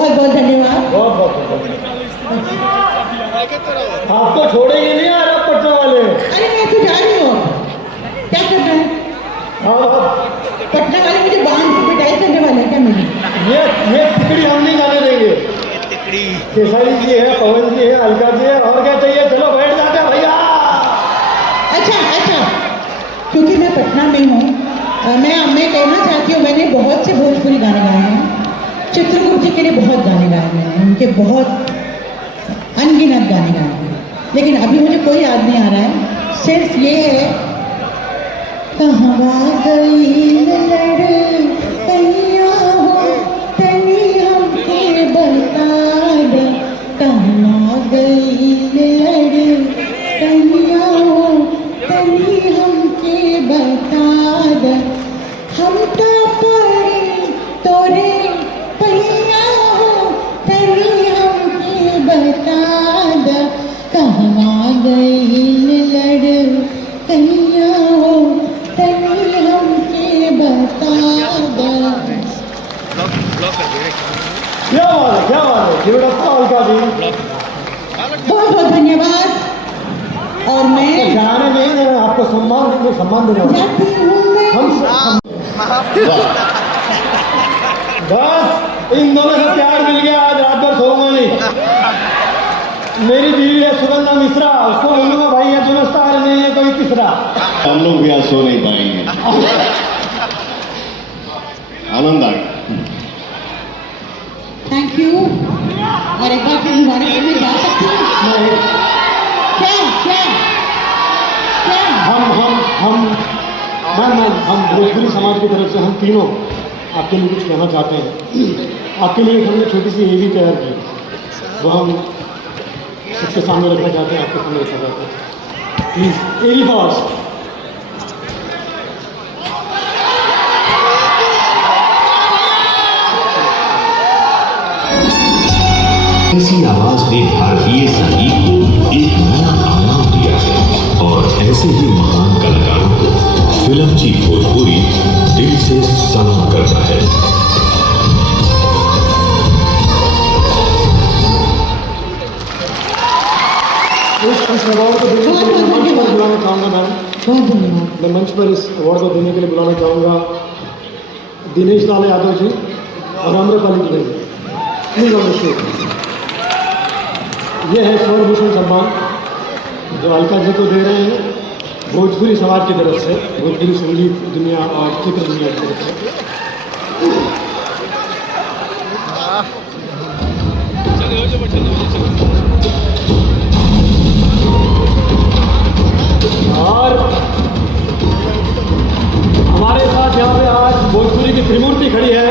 बहुत बहुत धन्यवाद। बहुत बहुत धन्यवाद। आपको छोड़ेंगे नहीं यार आप पटना वाले। अरे मैं तो जा रही हूँ, क्या करना है? हाँ पटना वाले मुझे बांध के पिटाई करने वाले हैं क्या मेरी? ये तिकड़ी हम नहीं जाने देंगे। केसरी जी है, पवन जी है, अलका जी है, और क्या चाहिए? चलो बैठ जाते हैं भैया। अच्छा, क्योंकि मैं पटना में हूँ, मैं कहना चाहती हूँ, मैंने बहुत से भोजपुरी गाने गाए हैं। चित्रगुप्त जी के लिए बहुत गाने गाए मैंने, उनके बहुत अनगिनत गाने गाए हैं, लेकिन अभी मुझे कोई याद नहीं आ रहा है। सिर्फ ये है, कहवा गई लड़कैया हो तनी हमके बता दे, कहवा गई लड़कैया हो तनी हमके बता दे, हम तो पड़ी तोरे पैया हो तनी हमके बता दे, कहवा गई लड़कैया हो तनी हमके बता दे। क्या बात है जीवड़प्पा अलका जी, बहुत बहुत धन्यवाद। और मैं जाने नहीं दे रहे, आपको सम्मान देंगे, सम्मान देने वाले जाती हूँ मैं। हम बस इन दोनों से प्यार मिल गया, आज रात भर सोऊंगा नहीं। मेरी बीवी है सुगंधा मिश्रा, उसको बोलूंगा भाई ये दोनों स्टार नहीं है कोई तीसरा। हम लोग भी आज सो नहीं पाएंगे। आनंद आ गया। Thank you. और एक बार फिर मुबारक करने जा सकती हूँ? क्या क्या क्या? हम भोजपुरी समाज की तरफ से हम तीनों आपके लिए कुछ कहना चाहते हैं। आपके लिए हमने छोटी सी एवी तैयार की, वो हम सबके सामने रखना चाहते हैं, आपके सामने रखना चाहते हैं। प्लीज एवी फॉर्स। इसी आवाज ने भारतीय संगीत को एक नया आयाम दिया है और ऐसे ही महान कलाकारों को फिल्म जी भोजपुरी दिल से सलाम करता है। इस अवार्ड को देने के लिए मंच पर बुलाना चाहूँगा मैम। बहुत धन्यवाद। मैं मंच पर इस अवार्ड को देने के लिए बुलाना चाहूँगा दिनेश लाल यादव जी और Amrapali Dubey ji. Please on the stage. ये है स्वर्ण भूषण सम्मान जो अलका जी को दे रहे हैं भोजपुरी समाज की तरफ से, भोजपुरी संगीत दुनिया और चित्र दुनिया की तरफ से। और हमारे साथ यहाँ पे आज भोजपुरी की त्रिमूर्ति खड़ी है,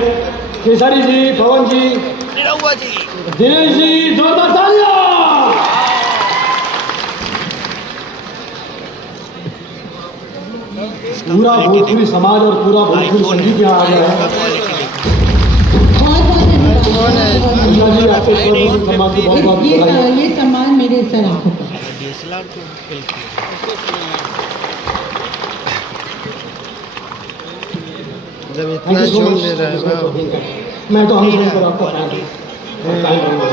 केसरी जी, पवन जी, दिनेश जी, जोरदार तालियां। पूरा भोजपुरी समाज और पूरा भोजपुरी संगीत यहाँ आ गया है। बहुत बहुत धन्यवाद। दुनिया जी आपको स्वर्ण सम्मान की बहुत बहुत बधाई। ये सम्मान मेरे सर आंखों पर। जब इतना झूम ले रहा है ना, मैं तो हमेशा आपका फैन हूँ।